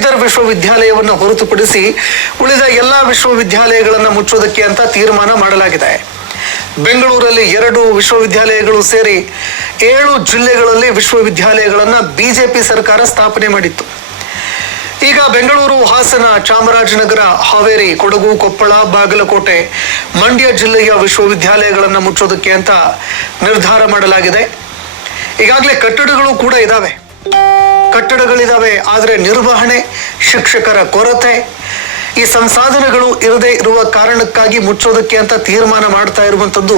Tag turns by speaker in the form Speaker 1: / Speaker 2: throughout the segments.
Speaker 1: ಶ್ರೀಧರ್ ವಿಶ್ವವಿದ್ಯಾಲಯವನ್ನು ಹೊರತುಪಡಿಸಿ ಉಳಿದ ಎಲ್ಲ ವಿಶ್ವವಿದ್ಯಾಲಯಗಳನ್ನು ಮುಚ್ಚುವುದಕ್ಕೆ ಅಂತ ತೀರ್ಮಾನ ಮಾಡಲಾಗಿದೆ. ಬೆಂಗಳೂರಲ್ಲಿ ಎರಡು ವಿಶ್ವವಿದ್ಯಾಲಯಗಳು ಸೇರಿ ಏಳು ಜಿಲ್ಲೆಗಳಲ್ಲಿ ವಿಶ್ವವಿದ್ಯಾಲಯಗಳನ್ನು ಬಿಜೆಪಿ ಸರ್ಕಾರ ಸ್ಥಾಪನೆ ಮಾಡಿತ್ತು. ಈಗ ಬೆಂಗಳೂರು, ಹಾಸನ, ಚಾಮರಾಜನಗರ, ಹಾವೇರಿ, ಕೊಡಗು, ಕೊಪ್ಪಳ, ಬಾಗಲಕೋಟೆ ಮಂಡ್ಯ ಜಿಲ್ಲೆಯ ವಿಶ್ವವಿದ್ಯಾಲಯಗಳನ್ನು ಮುಚ್ಚೋದಕ್ಕೆ ಅಂತ ನಿರ್ಧಾರ ಮಾಡಲಾಗಿದೆ. ಈಗಾಗಲೇ ಕಟ್ಟಡಗಳು ಕೂಡ ಇದ್ದಾವೆ ಕಟ್ಟಡಗಳಿದ್ದಾವೆ ಆದರೆ ನಿರ್ವಹಣೆ, ಶಿಕ್ಷಕರ ಕೊರತೆ. ಈ ಸಂಸಾಧನಗಳು ಇರದೇ ಇರುವ ಕಾರಣಕ್ಕಾಗಿ ಮುಚ್ಚೋದಕ್ಕೆ ಅಂತ ತೀರ್ಮಾನ ಮಾಡ್ತಾ ಇರುವಂಥದ್ದು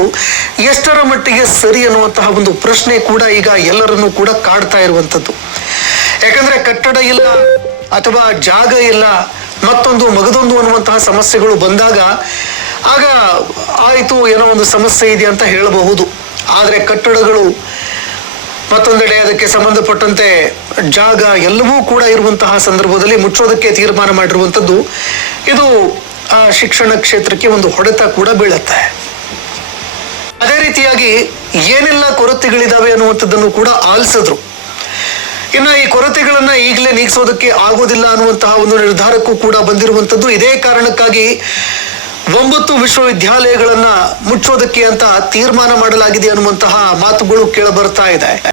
Speaker 1: ಎಷ್ಟರ ಮಟ್ಟಿಗೆ ಸರಿ ಅನ್ನುವಂತಹ ಒಂದು ಪ್ರಶ್ನೆ ಕೂಡ ಈಗ ಎಲ್ಲರನ್ನೂ ಕೂಡ ಕಾಡ್ತಾ ಇರುವಂಥದ್ದು. ಯಾಕಂದ್ರೆ ಕಟ್ಟಡ ಇಲ್ಲ ಅಥವಾ ಜಾಗ ಇಲ್ಲ, ಮತ್ತೊಂದು ಮಗದೊಂದು ಅನ್ನುವಂತಹ ಸಮಸ್ಯೆಗಳು ಬಂದಾಗ ಆಗ ಆಯಿತು ಏನೋ ಒಂದು ಸಮಸ್ಯೆ ಇದೆ ಅಂತ ಹೇಳಬಹುದು. ಆದರೆ ಕಟ್ಟಡಗಳು ಮತ್ತೊಂದೆಡೆ ಅದಕ್ಕೆ ಸಂಬಂಧಪಟ್ಟಂತೆ ಜಾಗ ಎಲ್ಲವೂ ಕೂಡ ಇರುವಂತಹ ಸಂದರ್ಭದಲ್ಲಿ ಮುಚ್ಚೋದಕ್ಕೆ ತೀರ್ಮಾನ ಮಾಡಿರುವಂಥದ್ದು ಇದು, ಆ, ಶಿಕ್ಷಣ ಕ್ಷೇತ್ರಕ್ಕೆ ಒಂದು ಹೊಡೆತ ಕೂಡ ಬೀಳುತ್ತೆ. ಅದೇ ರೀತಿಯಾಗಿ ಏನೆಲ್ಲ ಕೊರತೆಗಳಿದಾವೆ ಅನ್ನುವಂಥದ್ದನ್ನು ಕೂಡ ಆಲಿಸಿದ್ರು. ಇನ್ನು ಈ ಕೊರತೆಗಳನ್ನ ಈಗಲೇ ನೀಗಿಸೋದಕ್ಕೆ ಆಗೋದಿಲ್ಲ ಅನ್ನುವಂತಹ ಒಂದು ನಿರ್ಧಾರಕ್ಕೂ ಕೂಡ ಬಂದಿರುವಂಥದ್ದು. ಇದೇ ಕಾರಣಕ್ಕಾಗಿ ಒಂಬತ್ತು ವಿಶ್ವವಿದ್ಯಾಲಯಗಳನ್ನ ಮುಚ್ಚೋದಕ್ಕೆ ಅಂತ ತೀರ್ಮಾನ ಮಾಡಲಾಗಿದೆ ಅನ್ನುವಂತಹ ಮಾತುಗಳು ಕೇಳಬರ್ತಾ ಇದೆ.